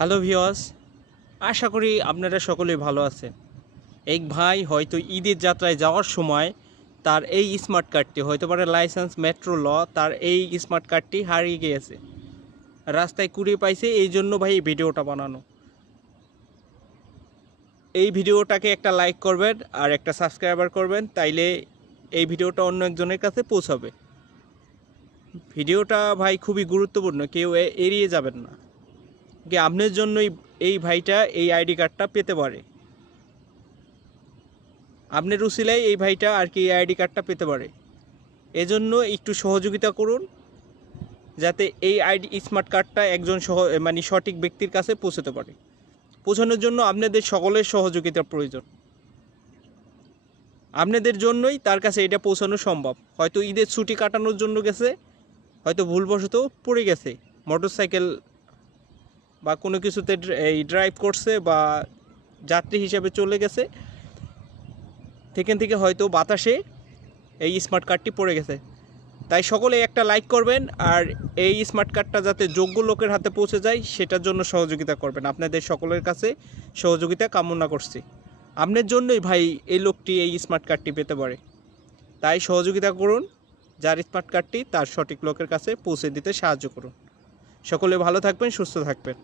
Hello viewers, আশা করি আপনারা সকলেই ভালো আছেন। এক ভাই হয়তো ঈদের যাত্রায় যাওয়ার সময় তার এই স্মার্ট কার্ডটি হয়তো পারে লাইসেন্স মেট্রো ল তার এই স্মার্ট কার্ডটি হারিয়ে গিয়েছে, রাস্তায় কুড়িয়ে পাইছে। এই জন্য ভাই এই ভিডিওটা বানানো। এই ভিডিওটাকে একটা লাইক করবেন আর একটা সাবস্ক্রাইবার করবেন, তাইলে এই ভিডিওটা অন্য একজনের কাছে পৌঁছাবে। ভিডিওটা ভাই খুবই গুরুত্বপূর্ণ, কেউ এড়িয়ে যাবেন না। কি আপনার জন্যই এই ভাইটা এই আইডি কার্ডটা পেতে পারে, আপনার উসিলায় এই ভাইটা আর কি এই আইডি কার্ডটা পেতে পারে। এজন্য একটু সহযোগিতা করুন যাতে এই আইডি স্মার্ট কার্ডটা একজন সঠিক ব্যক্তির কাছে পৌঁছতে পারে। পৌঁছানোর জন্য আপনাদের সকলের সহযোগিতার প্রয়োজন। আপনাদের জন্যই তার কাছে এটা পৌঁছানো সম্ভব। হয়তো ঈদের ছুটি কাটানোর জন্য গেছে, হয়তো ভুলবশত পড়ে গেছে, মোটরসাইকেল বা কোনো কিছুতে এই ড্রাইভ করছে বা যাত্রী হিসেবে চলে গেছে, সেখান থেকে হয়তো বাতাসে এই স্মার্ট কার্ডটি পড়ে গেছে। তাই সকলে একটা লাইক করবেন আর এই স্মার্ট কার্ডটা যাতে যোগ্য লোকের হাতে পৌঁছে যায় সেটার জন্য সহযোগিতা করবেন। আপনাদের সকলের কাছে সহযোগিতা কামনা করছি। আপনার জন্যই ভাই এই লোকটি এই স্মার্ট কার্ডটি পেতে পারে। তাই সহযোগিতা করুন, যার স্মার্ট কার্ডটি তার সঠিক লোকের কাছে পৌঁছে দিতে সাহায্য করুন। সকলে ভালো থাকবেন, সুস্থ থাকবেন।